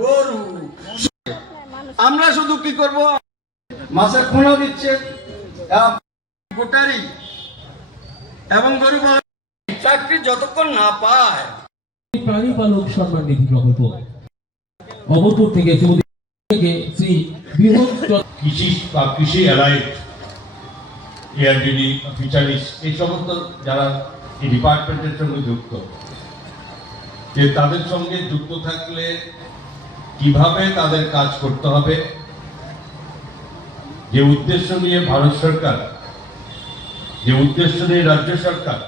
গরু আমরা শুধু কি করব, মাসে খুঁড়ো দিচ্ছে গোটারি এবং গরু চাকরি যতক্ষণ না পায়। প্রাণী পালক সম্মান নিধি প্রকল্প অবতর থেকে শ্রী বৃহৎ কৃষি বা কৃষি অ্যালাইড এআরডিডি ফিশারিজ এই সমস্ত যারা এই ডিপার্টমেন্টের সঙ্গে যুক্ত, যে তাদের সঙ্গে যুক্ত থাকলে কিভাবে তাদের কাজ করতে হবে, যে উদ্দেশ্য নিয়ে ভারত সরকার, যে উদ্দেশ্য নিয়ে রাজ্য সরকার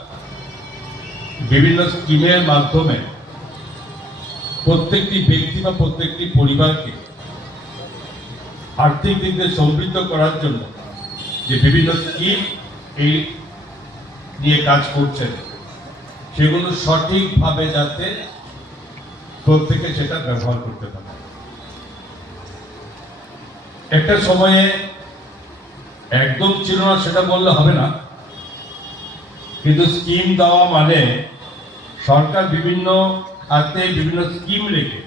বিভিন্ন স্কিমের মাধ্যমে প্রত্যেকটি ব্যক্তি বা প্রত্যেকটি পরিবারকে আর্থিক দিক দিয়ে সমৃদ্ধ করার জন্য যে বিভিন্ন স্কিম এই নিয়ে কাজ করছেন, সেগুলো সঠিকভাবে যাতে প্রত্যেকে সেটা ব্যবহার করতে পারে। একটা সময়ে একদম ছিল না সেটা বললে হবে না, কিন্তু স্কিম দেওয়া মানে সরকার বিভিন্ন খাতে বিভিন্ন স্কিম রেখে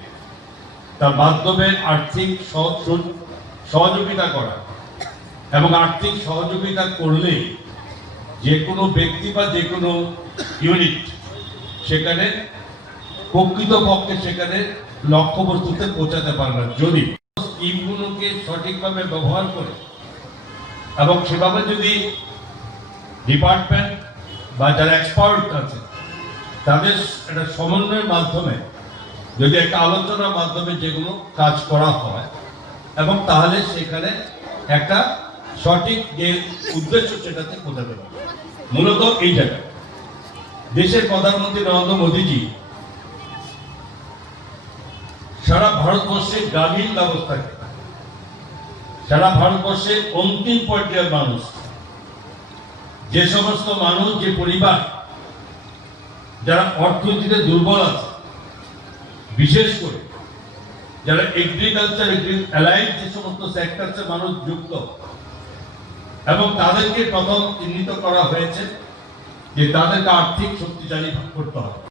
তার মাধ্যমে আর্থিক সহযোগিতা করা, এবং আর্থিক সহযোগিতা করলে যে কোনো ব্যক্তি বা যে কোনো ইউনিট সেখানে প্রকৃতপক্ষে সেখানে লক্ষ্যবস্তুতে পৌঁছাতে পারবে যদি স্কিমগুলোকে সঠিকভাবে ব্যবহার করে এবং সেভাবে যদি ডিপার্টমেন্ট বা যারা এক্সপার্ট আছে তাদের একটা সমন্বয়ের মাধ্যমে যদি একটা আলোচনার মাধ্যমে যেগুলো কাজ করা হয়, এবং তাহলে সেখানে একটা সঠিক যে উদ্দেশ্য সেটাতে পৌঁছাতে পারে। মূলত এই জায়গায় দেশের প্রধানমন্ত্রী নরেন্দ্র মোদীজি সারা ভারতবর্ষের গ্রামীণ ব্যবস্থাকে, সারা ভারতবর্ষের অন্তিম পর্যায়ের মানুষ, যে সমস্ত মানুষ, যে পরিবার যারা অর্থনীতিতে দুর্বল আছে, বিশেষ করে যারা এগ্রিকালচার অ্যালাইড যে সমস্ত সেক্টরসে মানুষ যুক্ত, এবং তাদেরকে প্রথম চিহ্নিত করা হয়েছে যে তাদেরকে আর্থিক শক্তিশালী করতে হবে।